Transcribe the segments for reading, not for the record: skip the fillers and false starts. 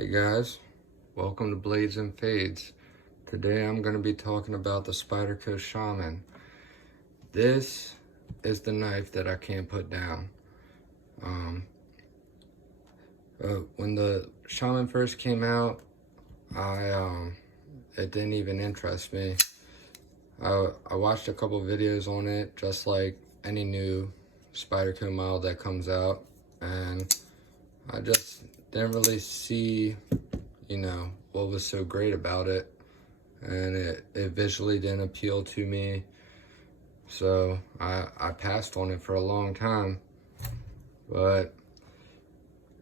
Hey guys, welcome to Blades and Fades. Today I'm going to be talking about the Spyderco Shaman. This is the knife that I can't put down. When the Shaman first came out, it didn't even interest me. I watched a couple videos on it, just like any new Spyderco model that comes out, and I just didn't really see, what was so great about it, and it visually didn't appeal to me, so I passed on it for a long time. But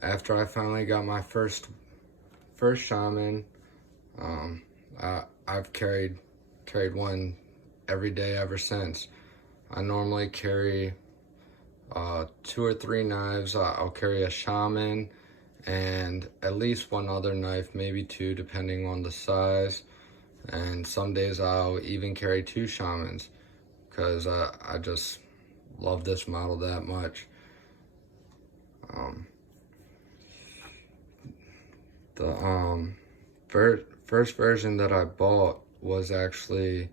after I finally got my first Shaman, I've carried one every day ever since. I normally carry 2 or 3 knives. I'll carry a Shaman and at least one other knife, maybe 2 depending on the size, and some days I'll even carry 2 Shamans because I just love this model that much. The first version that I bought was actually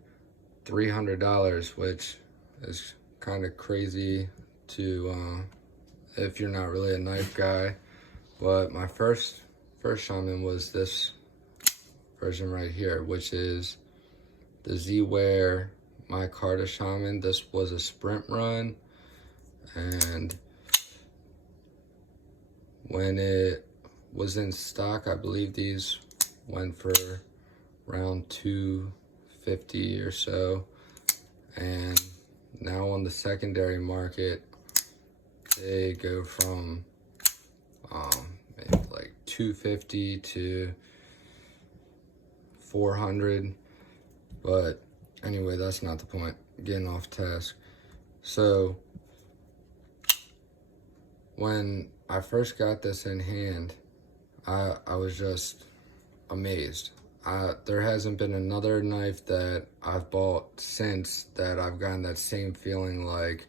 $300, which is kind of crazy to if you're not really a knife guy. But my first Shaman was this version right here, which is the Z-Wear micarta Shaman. This was a sprint run, and when it was in stock, I believe these went for around $250 or so, and now on the secondary market they go from maybe like $250 to $400. But anyway, that's not the point. Getting off task. So when I first got this in hand, I was just amazed. There hasn't been another knife that I've bought since that I've gotten that same feeling like,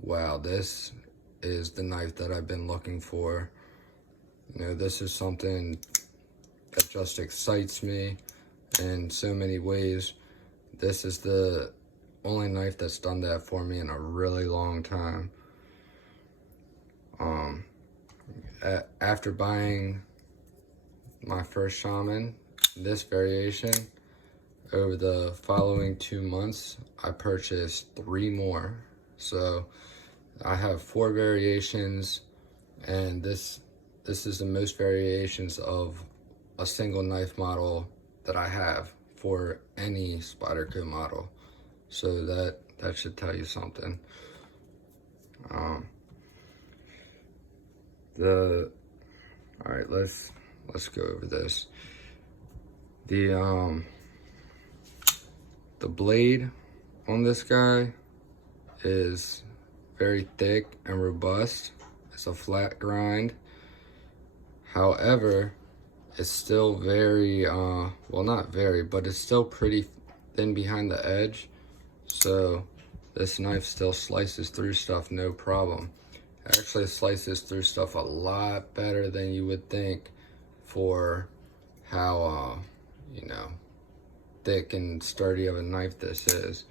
wow, this is the knife that I've been looking for. This is something that just excites me in so many ways. This is the only knife that's done that for me in a really long time. After buying my first Shaman, this variation, over the following 2 months, I purchased 3 more. So I have 4 variations, and this is the most variations of a single knife model that I have for any Spyderco model. So that should tell you something. All right, let's go over this. The blade on this guy is very thick and robust. It's a flat grind. However, it's still very, well, not very, but it's still pretty thin behind the edge. So this knife still slices through stuff no problem. It actually slices through stuff a lot better than you would think for how, thick and sturdy of a knife this is.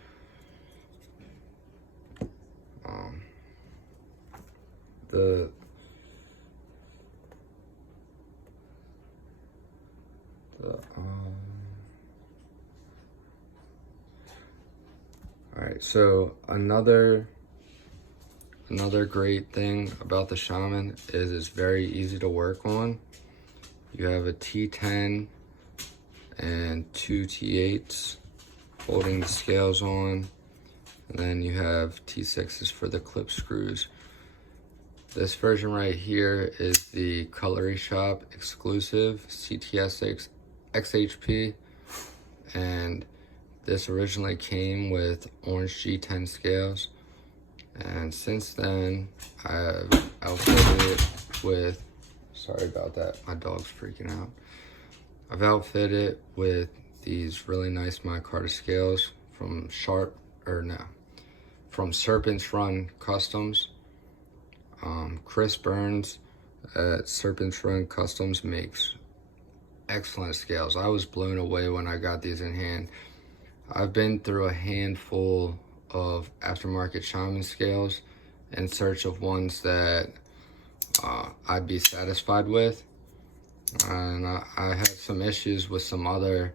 All right, so another great thing about the Shaman is it's very easy to work on. You have a T10 and 2 T8s holding the scales on, and then you have T6s for the clip screws. This version right here is the Cutlery Shop exclusive CTS XHP, and this originally came with orange G10 scales, and since then I've outfitted it with, sorry about that, my dog's freaking out. I've outfitted it with these really nice micarta scales from Serpent's Run Customs. Chris Burns at Serpent's Run Customs makes excellent scales. I was blown away when I got these in hand. I've been through a handful of aftermarket Shaman scales in search of ones that I'd be satisfied with, and I had some issues with some other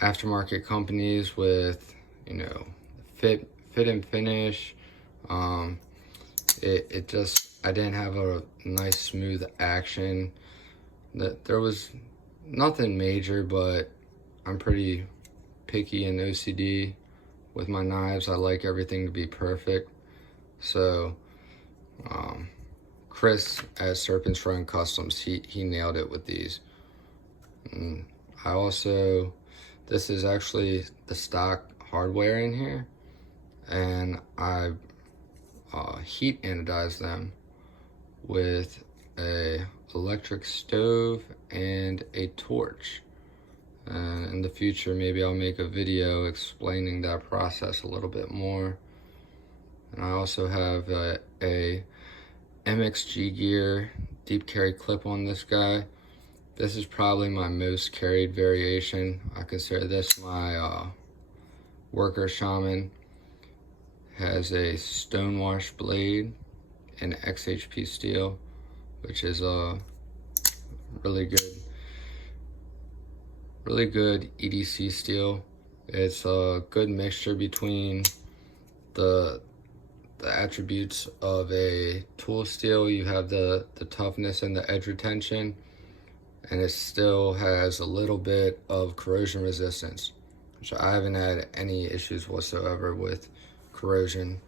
aftermarket companies with, you know, fit and finish. It just, I didn't have a nice smooth action. That there was nothing major, but I'm pretty picky and OCD with my knives. I like everything to be perfect. So Chris at Serpent's Run Customs, he nailed it with these. And I also, this is actually the stock hardware in here, and I heat anodize them with a electric stove and a torch. And in the future, maybe I'll make a video explaining that process a little bit more. And I also have a MXG Gear deep carry clip on this guy. This is probably my most carried variation. I consider this my worker Shaman. Has a stonewash blade and XHP steel, which is a really good EDC steel. It's a good mixture between the attributes of a tool steel. You have the toughness and the edge retention, and it still has a little bit of corrosion resistance, which I haven't had any issues whatsoever with corrosion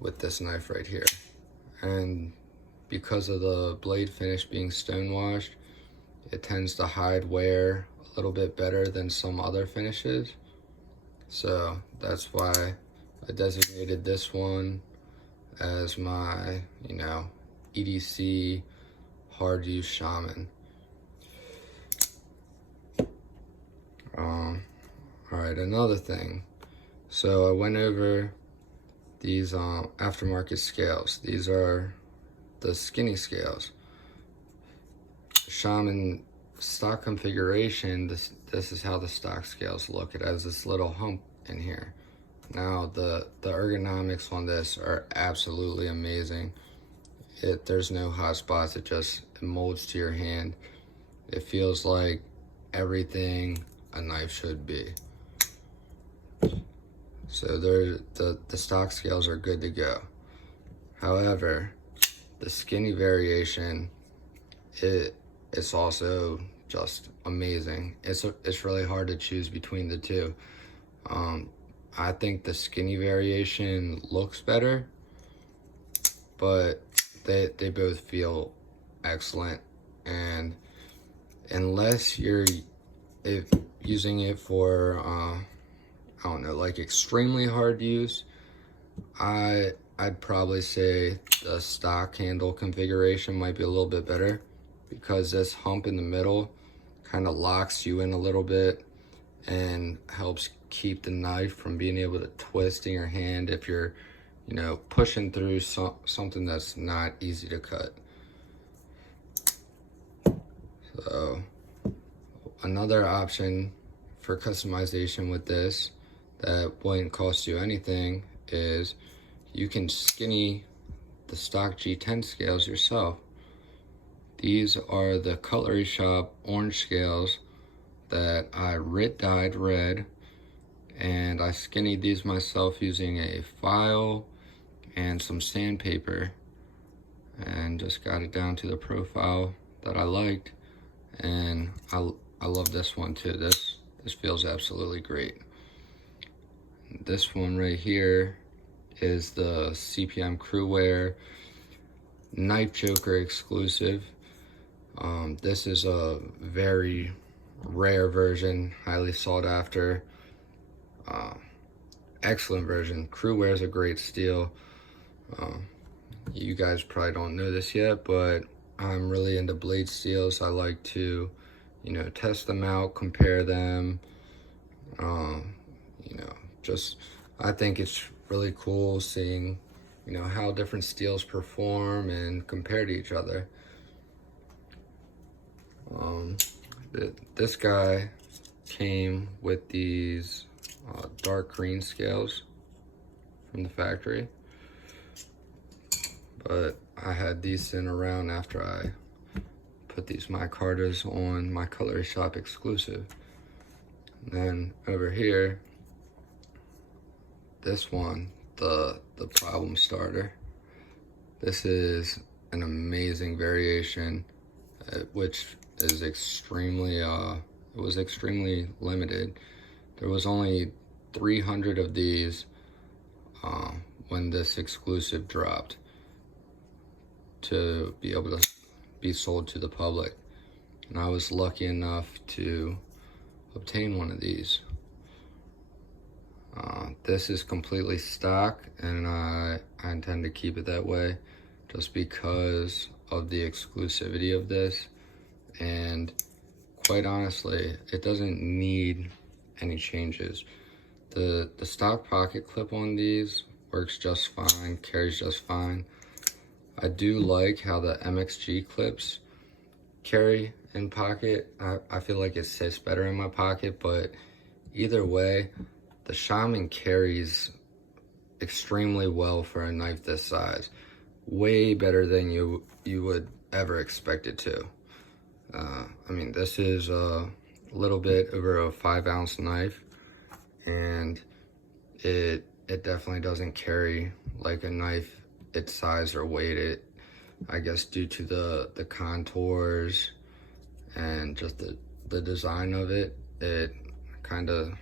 with this knife right here. And because of the blade finish being stonewashed, it tends to hide wear a little bit better than some other finishes. So that's why I designated this one as my, you know, EDC hard use Shaman. All right, another thing. So I went over these aftermarket scales. These are the skinny scales. Shaman stock configuration, this is how the stock scales look. It has this little hump in here. Now the ergonomics on this are absolutely amazing. There's no hot spots. It molds to your hand. It feels like everything a knife should be. So the stock scales are good to go. However, the skinny variation, it's also just amazing. It's really hard to choose between the two. I think the skinny variation looks better, but they both feel excellent. And unless you're using it for I don't know, like extremely hard use, I'd probably say the stock handle configuration might be a little bit better, because this hump in the middle kind of locks you in a little bit and helps keep the knife from being able to twist in your hand if you're, you know, pushing through something that's not easy to cut. So another option for customization with this that wouldn't cost you anything is you can skinny the stock G10 scales yourself. These are the Cutlery Shop orange scales that I dyed red, and I skinnied these myself using a file and some sandpaper, and just got it down to the profile that I liked. And I love this one too. This feels absolutely great. This one right here is the CPM Crewwear Knife Joker exclusive. This is a very rare version, highly sought after, excellent version. Crewwear is a great steel. You guys probably don't know this yet, but I'm really into blade steels. I like to, you know, test them out, compare them. You know, just, I think it's really cool seeing, you know, how different steels perform and compare to each other. This guy came with these dark green scales from the factory, but I had these sitting around after I put these micartas on my Cutlery Shop exclusive. And then over here, this one, the problem starter. This is an amazing variation, which is extremely it was extremely limited. There was only 300 of these when this exclusive dropped to be able to be sold to the public, and I was lucky enough to obtain one of these. This is completely stock, and I intend to keep it that way just because of the exclusivity of this, and quite honestly, it doesn't need any changes. The stock pocket clip on these works just fine, carries just fine. I do like how the MXG clips carry in pocket. I feel like it sits better in my pocket, but either way, the Shaman carries extremely well for a knife this size. Way better than you would ever expect it to. I mean, this is a little bit over a 5-ounce knife, and it definitely doesn't carry like a knife its size or weight. It, I guess, due to the contours and just the design of it, it kind of,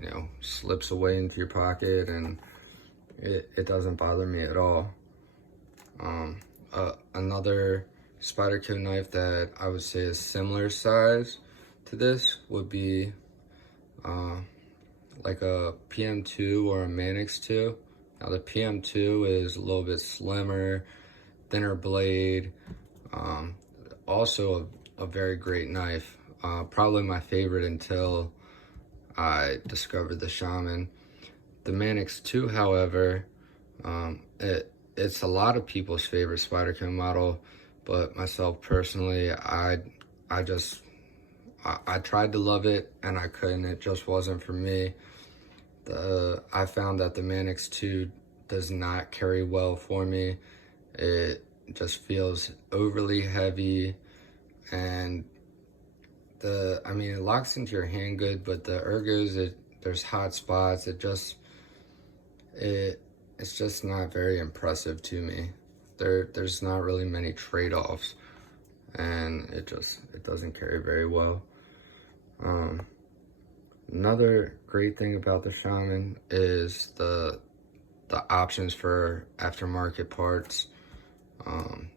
you know, slips away into your pocket, and it doesn't bother me at all. Another Spyderco knife that I would say is similar size to this would be like a PM2 or a Manix 2. Now the PM2 is a little bit slimmer, thinner blade, also a very great knife. Probably my favorite until I discovered the Shaman. The Manix 2, however, it's a lot of people's favorite Spyderco model, but myself personally, I tried to love it and I couldn't. It just wasn't for me. I found that the Manix 2 does not carry well for me. It just feels overly heavy, and I mean, it locks into your hand good, but the ergos, there's hot spots. It's just not very impressive to me. There's not really many trade-offs, and it doesn't carry very well. Another great thing about the Shaman is the options for aftermarket parts.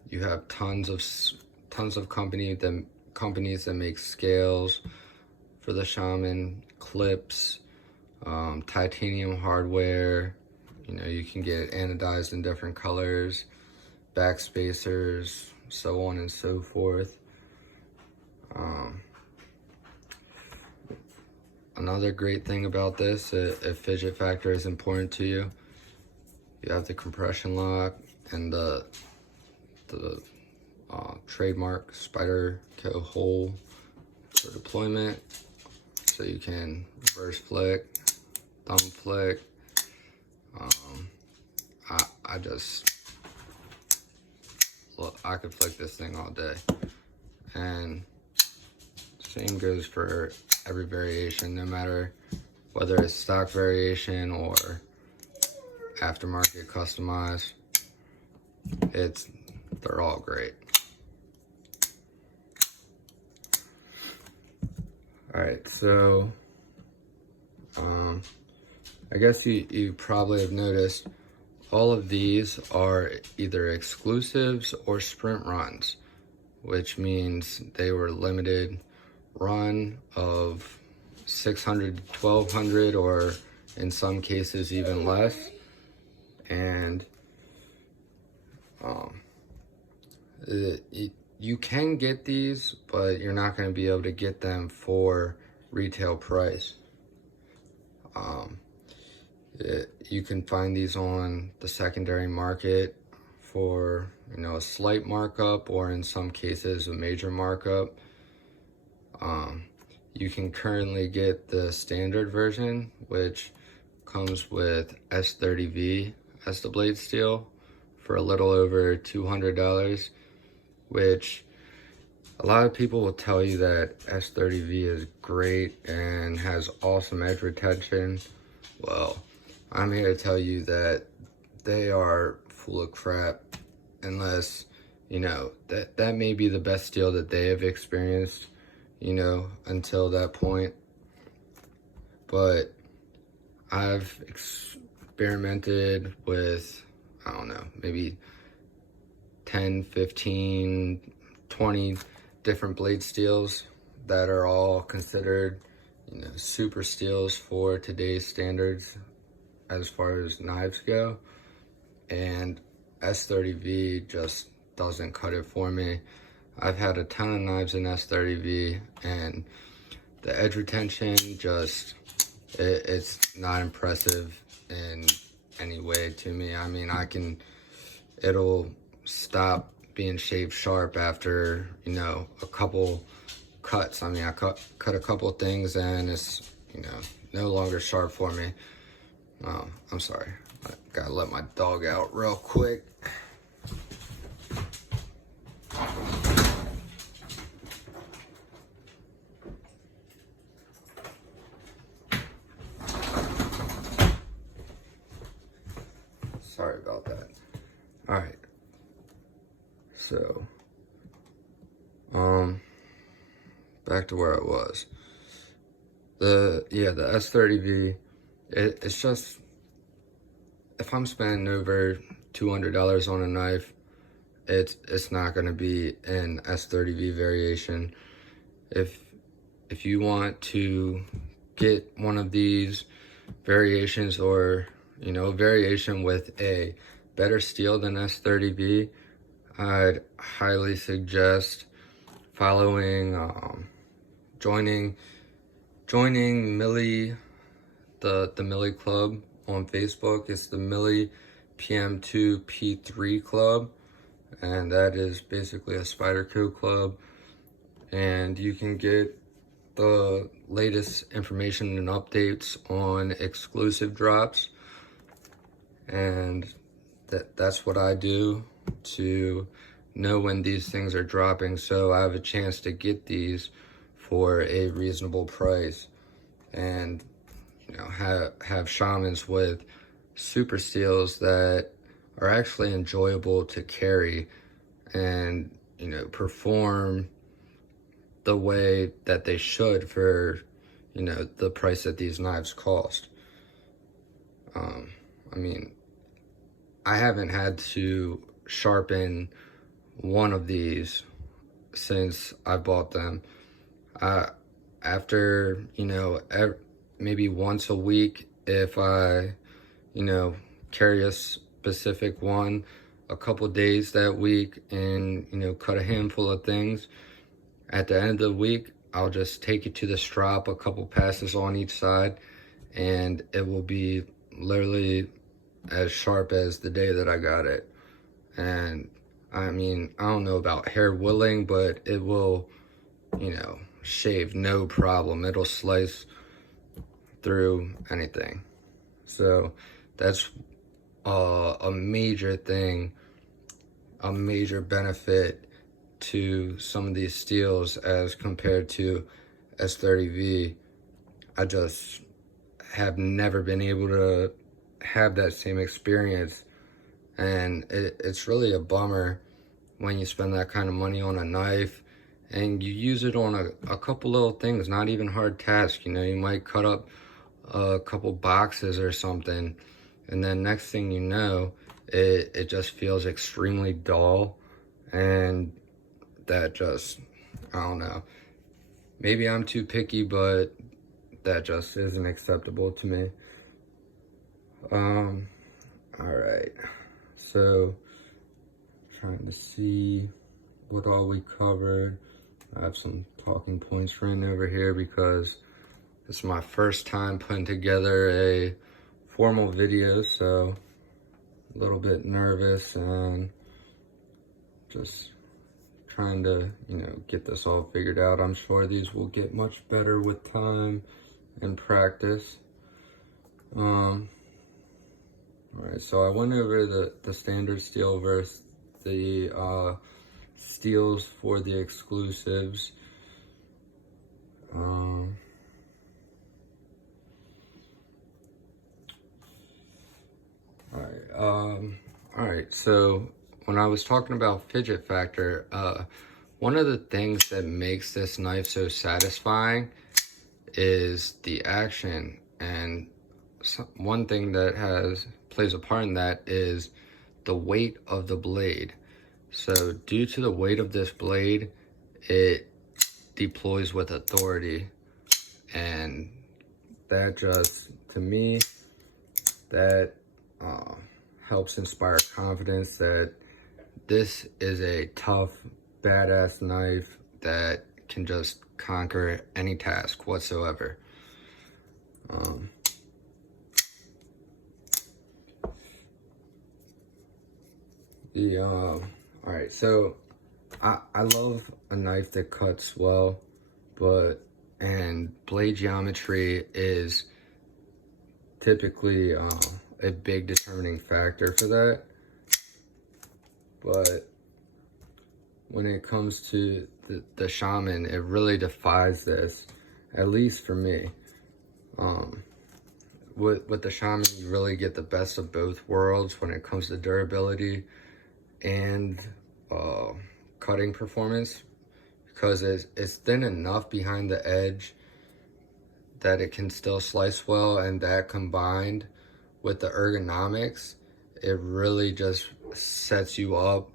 You have tons of companies that make scales for the Shaman, clips, titanium hardware. You know, you can get anodized in different colors, back spacers, so on and so forth. Another great thing about this, if fidget factor is important to you, you have the compression lock and the trademark Spyderco hole for deployment, so you can reverse flick, thumb flick. I could flick this thing all day, and same goes for every variation, no matter whether it's stock variation or aftermarket customized. They're all great. All right, so I guess you probably have noticed all of these are either exclusives or sprint runs, which means they were limited run of 600 to 1200, or in some cases even less. And you can get these, but you're not going to be able to get them for retail price. You can find these on the secondary market for, you know, a slight markup, or in some cases a major markup. You can currently get the standard version, which comes with S30V as the blade steel for a little over $200, which a lot of people will tell you that S30V is great and has awesome edge retention. Well, I'm here to tell you that they are full of crap, unless, you know, that may be the best steel that they have experienced, you know, until that point. But I've experimented with, I don't know, maybe 10, 15, 20 different blade steels that are all considered, you know, super steels for today's standards as far as knives go. And S30V just doesn't cut it for me. I've had a ton of knives in S30V, and the edge retention just, it's not impressive in any way to me. I mean, it'll stop being shaved sharp after, you know, a couple cuts. I mean, I cut a couple things and it's, you know, no longer sharp for me. I'm sorry, I gotta let my dog out real quick. Sorry about that. All right. So, back to where I was. The S30V, it's just, if I'm spending over $200 on a knife, it's not gonna be an S30V variation. If you want to get one of these variations, or, you know, a variation with a better steel than S30V, I'd highly suggest following, joining MILLIE, the MILLIE Club on Facebook. It's the MILLIE PM2P3 Club, and that is basically a Spyderco club. And you can get the latest information and updates on exclusive drops, and that's what I do to know when these things are dropping, so I have a chance to get these for a reasonable price, and, you know, have shamans with super steels that are actually enjoyable to carry and, you know, perform the way that they should for, you know, the price that these knives cost. I mean, I haven't had to sharpen one of these since I bought them. After, you know, maybe once a week, if I, you know, carry a specific one a couple days that week and, you know, cut a handful of things, at the end of the week, I'll just take it to the strop, a couple passes on each side, and it will be literally as sharp as the day that I got it. And I mean, I don't know about hair willing, but it will, you know, shave no problem. It'll slice through anything. So that's a major thing, a major benefit to some of these steels as compared to S30V. I just have never been able to have that same experience, and it's really a bummer when you spend that kind of money on a knife and you use it on a couple little things, not even hard tasks. You know, you might cut up a couple boxes or something, and then next thing you know, it just feels extremely dull, and that just, I don't know, maybe I'm too picky, but that just isn't acceptable to me. All right, so trying to see what all we covered. I have some talking points written over here because it's my first time putting together a formal video, so a little bit nervous and just trying to, you know, get this all figured out. I'm sure these will get much better with time and practice. Alright, so I went over the standard steel versus the steels for the exclusives. Alright, so when I was talking about fidget factor, one of the things that makes this knife so satisfying is the action, and one thing that plays a part in that is the weight of the blade. So due to the weight of this blade, it deploys with authority, and that just, to me, that helps inspire confidence that this is a tough, badass knife that can just conquer any task whatsoever. Alright, so I love a knife that cuts well, and blade geometry is typically a big determining factor for that. But when it comes to the Shaman, it really defies this, at least for me. With the Shaman, you really get the best of both worlds when it comes to durability and cutting performance, because it's thin enough behind the edge that it can still slice well, and that combined with the ergonomics, it really just sets you up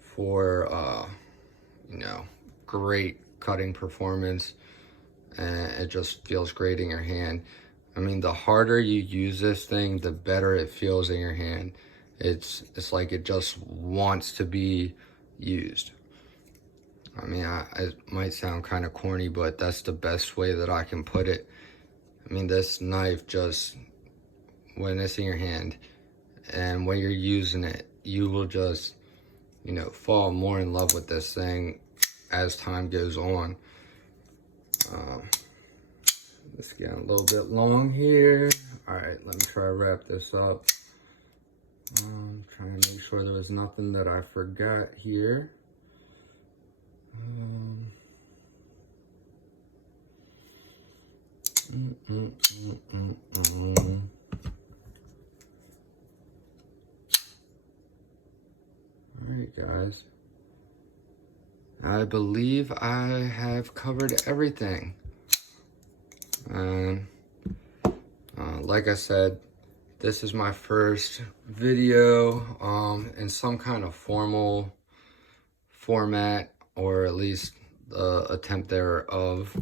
for you know, great cutting performance, and it just feels great in your hand. I mean, the harder you use this thing, the better it feels in your hand. It's like it just wants to be used. I mean, it might sound kind of corny, but that's the best way that I can put it. I mean, this knife just, when it's in your hand and when you're using it, you will just, you know, fall more in love with this thing as time goes on. Let's get a little bit long here. All right, let me try to wrap this up. Trying to make sure there was nothing that I forgot here. Alright guys, I believe I have covered everything, and like I said, this is my first video in some kind of formal format, or at least attempt thereof.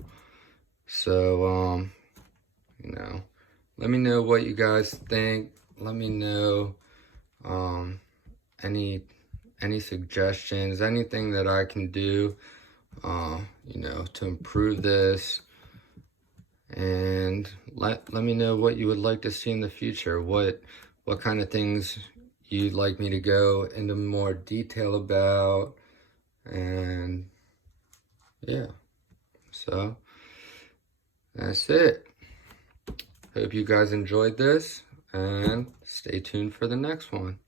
So you know, let me know what you guys think. Let me know any suggestions, anything that I can do you know, to improve this. And let me know what you would like to see in the future, what kind of things you'd like me to go into more detail about. And yeah, so that's it. Hope you guys enjoyed this, and stay tuned for the next one.